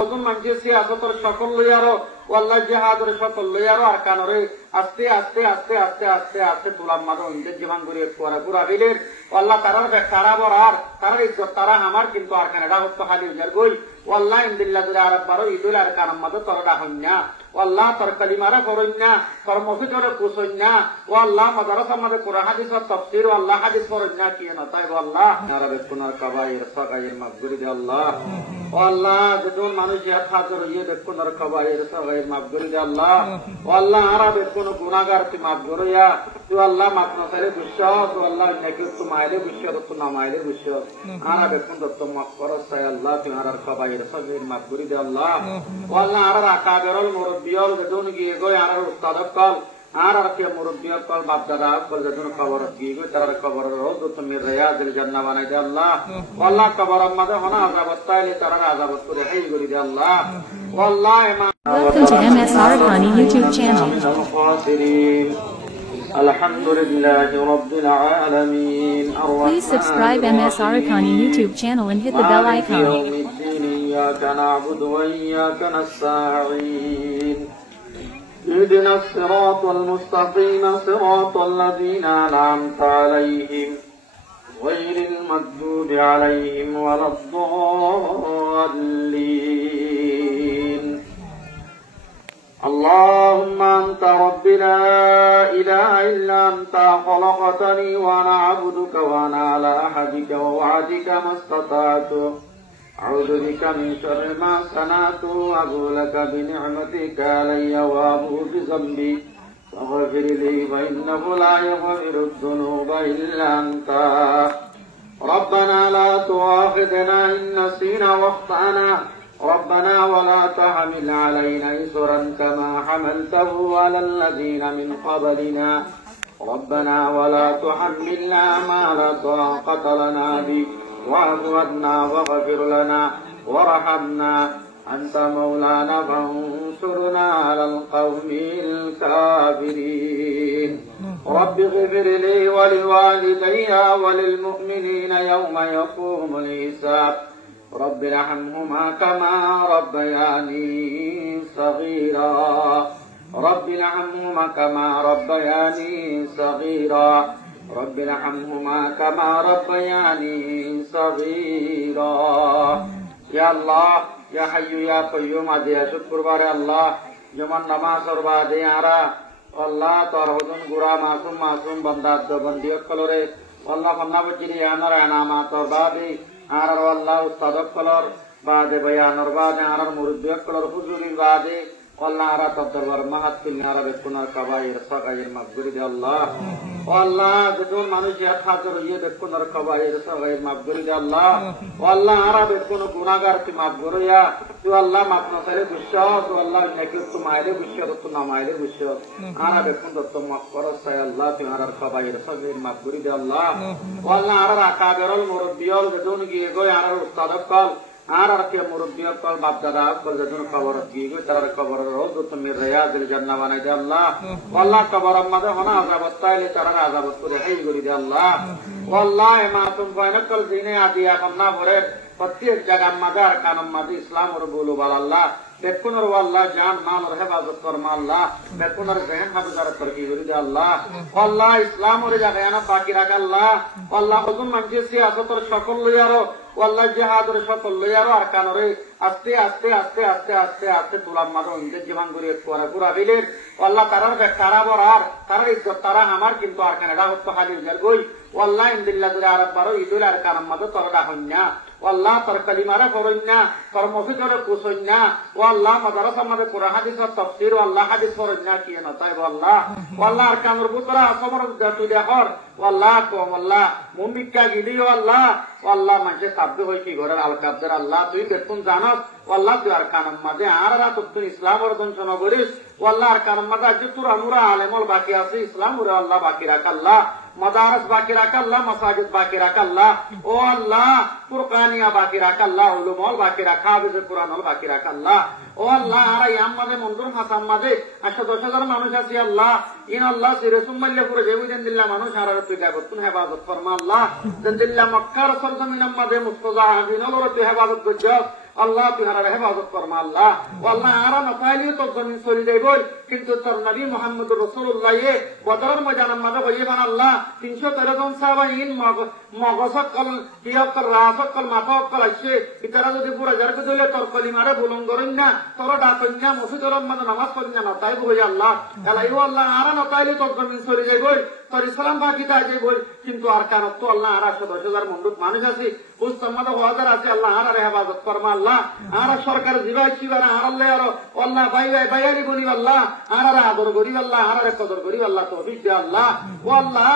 মানুষের সিয়াসতর সকল লইয়ারো আল্লাহ জিহাদের সকল লইয়ারো আর কানরে আস্তে আস্তে আস্তে আস্তে আস্তে আস্তে তুলাম মাদো ইন্দের জীবন ঘুরে পুরা বিলের আল্লাহ তারার তারা বরার তারার ইজ্জত তারা আমার কিন্তু আর কানেডা হতো খালি উজার গই আল্লাহ ইন্দিল্লা যদি আর বারো ঈদুল আর কানাম মাদো তরডা হইনা আল্লাহ তোর কালিমারা করইনা তোর মসজিদরে কুসইনা ও আল্লাহ মাদ্রাসা মাদে কোরআন হাদিস তাফসীর ও আল্লাহ হাদিস করইনা কি না তাই আল্লাহ নারাবে কুনার কাবায়ের সাগায়ের মাগফির দে আল্লাহ ও আল্লাহ যখন মানুষ জিহাদ হাজার ইয়ে দেখুন আর কাবায়ের সাগায়ের মাগফির দে আল্লাহ ও আল্লাহ আরাবে কোন গুনাহগার তুই মাফ করিয়া তুই আল্লাহ মাফ না করে বিশ্বাস ও আল্লাহ নাকি তুই মাইলে বিশ্বাস তুই না মাইলে বিশ্বাস আরাবে কোন তো মাফ করো তাই আল্লাহ তুই আর কাবায়ের সাগায়ের মাগফির দে আল্লাহ ও আল্লাহ আর আকাবেরল মুরব্বিয়ল যখন গিয়ে গয় আর উস্তাদ কল আর কে মুরব্বিয়ল কল বাপ দাদা কল যখন কবর গিয়ে গয় তার কবর রোজ তুমি রিয়াজুল জান্নাহ বানাই দে আল্লাহ ও আল্লাহ কবর মধ্যে হনা আযাবত তাইলে তার আযাবত করে হেই করি দে আল্লাহ ও আল্লাহ Welcome to MS Arkhani YouTube channel. Alhamdulillahi Rabbil Alamin. Please subscribe MS Arkhani YouTube channel and hit the bell icon. إياك نعبد وإياك نستعين اهدنا الصراط المستقيم صراط الذين أنعمت عليهم غير المغضوب عليهم ولا الضالين اللهم أنت رب لا إله إلا أنت خلقتني وأنا عبدك وأنا على أحدك ووعدك ما استطعت أعوذ بك من شر ما صنعت وأبو لك بنعمتك علي وأبو بذنبي فاغفر لي فإنه لا يغفر الذنوب إلا أنت ربنا لا تؤاخذنا إن نسينا واخطأنا ربنا ولا تحمل علينا إصرا كما حملته على الذين من قبلنا ربنا ولا تحملنا ما لا طاقة لنا به واعف عنا واغفر لنا وارحمنا أنت مولانا فانصرنا على القوم الكافرين رب اغفر لي ولوالدي وللمؤمنين يوم يقوم الحساب رب ارحمهما كما ربياني صغيرا رب ارحمهما كما ربياني صغيرا رب ارحمهما كما ربياني صغيرا يا الله يا حي يا قيوم আদি শুকর বারে আল্লাহ যেমন নামাজ আর বাদে আরা আল্লাহ তোর হুজুর গুরা মাসুম বান্দা বন্দিয় কলরে আল্লাহ ফন্না বচিরি আনার আনামা তোর বাদে আর আল্লাহ উস্তাদ কলর বাদে বয়ানর বাদে আর মুরব্বিয় কলর হুজুরির বাদে আল্লাহ আরা তদরবার মাহাত্তিল নারা বেকুনার কাবায়ের সাগায়ের মাগফির দে আল্লাহ ও আল্লাহ যখন মানুষ জিহাদ হাজার ইয়ে বেকুনার কাবায়ের সাগায়ের মাগফির দে আল্লাহ ও আল্লাহ আরা বেকুন গুনাহগার তুই মাফ করিয়া তুই আল্লাহ মাফ না করে বিশ্বাস ও আল্লাহ নাকি তুই মাইলে বিশ্বাস তুই না মাইলে বিশ্বাস আরা বেকুন তো মাফ করো তাই আল্লাহ তুই আর কাবায়ের সাগায়ের মাগফির দে আল্লাহ ও আল্লাহ আরা আকাবেরল মুরব্বিয়ল যখন গিয়ে গয় আর উস্তাদ কল আর কে মুরব্বিয়ল কল বাপ দাদা কল যখন কবর গিয়ে গয় তার কবর রোজ তুমি রিয়াজুল জান্নাহ বানাই দে আল্লাহ আল্লাহ কবর মধ্যে হনা আযাবত তাইলে তার আযাবত করে হেই করি দে আল্লাহ আল্লাহ মাসুম বাইনাকল দিনে আদিয়া কামনা ভরে প্রত্যেক জায়গা মাদার কানম মাদি ইসলামের বলু বল আল্লাহ বেকুনর আল্লাহ জান মাল আর হেফাজত ফরমা আল্লাহ বেকুনর জেন হাফিজার তরকি করি দে আল্লাহ আল্লাহ ইসলামের জায়গা না বাকি রাখ আল্লাহ আল্লাহ হুজুর মানুষের সিয়াসতর সকল লইয়ারো আল্লাহ জিহাদের সকল লইয়ারো আর কানরে আস্তে আস্তে আস্তে আস্তে আস্তে আস্তে তুলাম মাদো ইন্দের জীবন ঘুরে পুরা বিলের আল্লাহ তারার তারা বরার তারার ইজ্জত তারা আমার কিন্তু আর কানেডা হতো খালি উজার গই আল্লাহ ইন্দিল্লা যদি আর বারো ঈদুল আর কানাম মাদো তরডা হইনা আল্লাহ তোর কালিমারা করইনা তোর মসজিদরে কুসইনা ও আল্লাহ মাদ্রাসা মাদে কোরআন হাদিস তাফসীর ও আল্লাহ হাদিস করইনা কি না তাই আল্লাহ আল্লাহ আর কামর বুতরা আসমর তুই দেখর আল্লাহ কম আল্লাহ মুমিক্কা গিলিও আল্লাহ আল্লাহ মাঝে তাবদে হই কি ঘরের আল কাবদার আল্লাহ তুই বেতুন জানাস আল্লাহ তুই আর কানাম মাদে আর রাত তুই ইসলামের দংশন করিস আল্লাহ আর কানাম মাদে আজ তোর অনুরা আলেমল বাকি আছে ইসলাম ওরে আল্লাহ বাকি রাখ আল্লাহ मदारस बाकी रख अल्लाह मसाजिद बाकी रख अल्लाह ओ अल्लाह कुरानिया बाकी रख अल्लाह उलुमल बाकी रख हाफिज कुरान बाकी रख अल्लाह ओ अल्लाह आरा यामदे मंदुर हासामदे 8-10,000 মানুষ আছে আল্লাহ ইন আল্লাহ সিরাসুম্মাল্লাহ পুরো জেউদিন দিল্লাহ মানুষ আর তুই গাবতুন হেফাজত ফরমা আল্লাহ দিল্লাহ মক্কা রসুল জমিন আমাদে মুস্তাজা দিন ওর তুই হেফাজত করছ আল্লাহ তুই হারার হেফাজত করমা আল্লাহ ও আল্লাহ আরা নফাইলিও তোর জমিন চলে যাইবই কিন্তু তোর নবী মুহাম্মদ রাসূলুল্লাহ বদরের ময়দানের মাঝে হইবান আল্লাহ 313 জন সাহাবাইন মগজকল কিয়কল রাসকল মাফকল আসছে ইতারা যদি পুরা জারকে দিলে তোর কলিমারে বুলন করেন না তোর ডাকন না মসজিদের মধ্যে নামাজ পড়েন না নতাই বই আল্লাহ এলাইও আল্লাহ আরা নতাইলে তোর জমিন চলে যাইবই তোর ইসলাম বাকি তাই যাইবই কিন্তু আর কারণ তো আল্লাহ আরা 10,000 মন্ডুক মানুষ আছে বুঝতাম হাজার আছে আল্লাহ আরার হেফাজত করমা আল্লাহ আরা সরকার জিবাই চিবারা আরাল্লে আরো আল্লাহ বাইয়ালি বলি আল্লাহ আরারা আদর করি আল্লাহ আরারে কদর করি আল্লাহ তৌফিক দে আল্লাহ ও আল্লাহ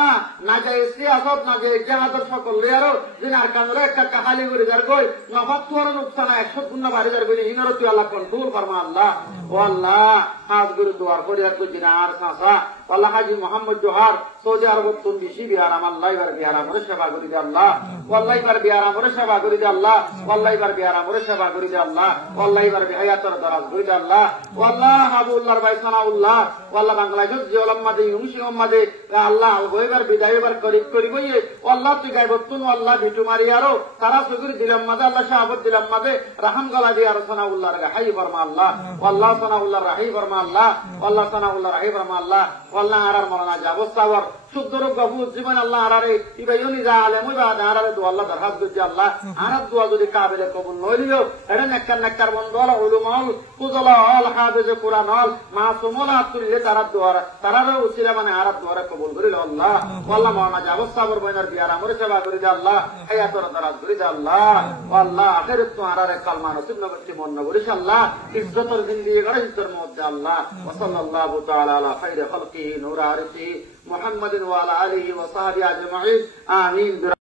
না যায় সিয়াসত না যায় জাহাজত সকল আরো দিন আর কানরে একটা কাহালি করে যার কই নফাত তোর নুকসান 100 গুণ বাড়ি যার কই ইনারো তুই আল্লাহ কন্ট্রোল করমা আল্লাহ ও আল্লাহ হাত গুরু দোয়ার করি আর কই দিন আর সাসা আল্লাহ হাজী মোহাম্মদ জোহার সৌদি আরব তুন বেশি বিহার আল্লাহ বার বিহার আমরে সেবা করি দে আল্লাহ আল্লাহ বার বিহার আমরে সেবা করি দে আল্লাহ আল্লাহ বার বিহার আমরে সেবা করি দে আল্লাহ আল্লাহ বার বিহায়াতর দরাজ করি দে আল্লাহ আল্লাহ হাবুল্লাহর ভাই সানাউল্লাহ আল্লাহ বাংলাদেশ যে উম্মাদে ইউসি উম্মাদে আল্লাহ ওইবার বিদায় বার করি বইয়ে আল্লাহ তুই গায়বতুন আল্লাহ বিটু মারি আরো তারা সুগুর দিলাম মাদে আল্লাহ শাহাবত দিলাম মাদে রাহাম গলা দিয়ে আর সানাউল্লাহর গাহাই ফরমা আল্লাহ আল্লাহ সানাউল্লাহর রাহি ফরমা আল্লাহ আল্লাহ সানাউল্লাহর রাহি ফরমা আল্লাহ আল্লাহ আরার মরনা যাবো সাওয়ার শুদ্ধরূপ গফুর জীবন আল্লাহ আরারে ইবাইনি যা আলেম ওই বাদ আরারে দু আল্লাহ দরখাস্ত করছি আল্লাহ আরার দোয়া যদি কাবিলে কবুল নইলিও এটা নেককার বন্ধ হল উলুমল ফুজলা হল হাফেজ কুরআন হল মাসুমুল আতুল্লে তারার দোয়া তারারে উসিলা মানে আরার দোয়া কবুল করিল আল্লাহ আল্লাহ মাওলানা জাবর সাবর বইনার বিয়ার আমরে সেবা করি দে আল্লাহ হায়াতর দরাজ করি দে আল্লাহ আল্লাহ আখিরাত তো আরারে কালমা নসিব নবতি মন নবরিশ আল্লাহ ইজ্জতর জিন্দেগি গড়ে ইজ্জতর মধ্যে আল্লাহ ওয়া সাল্লাল্লাহু তাআলা আলা খাইরি খালকিহি নূর আরশিহি محمد وعلى آله وصحبه أجمعين آمين.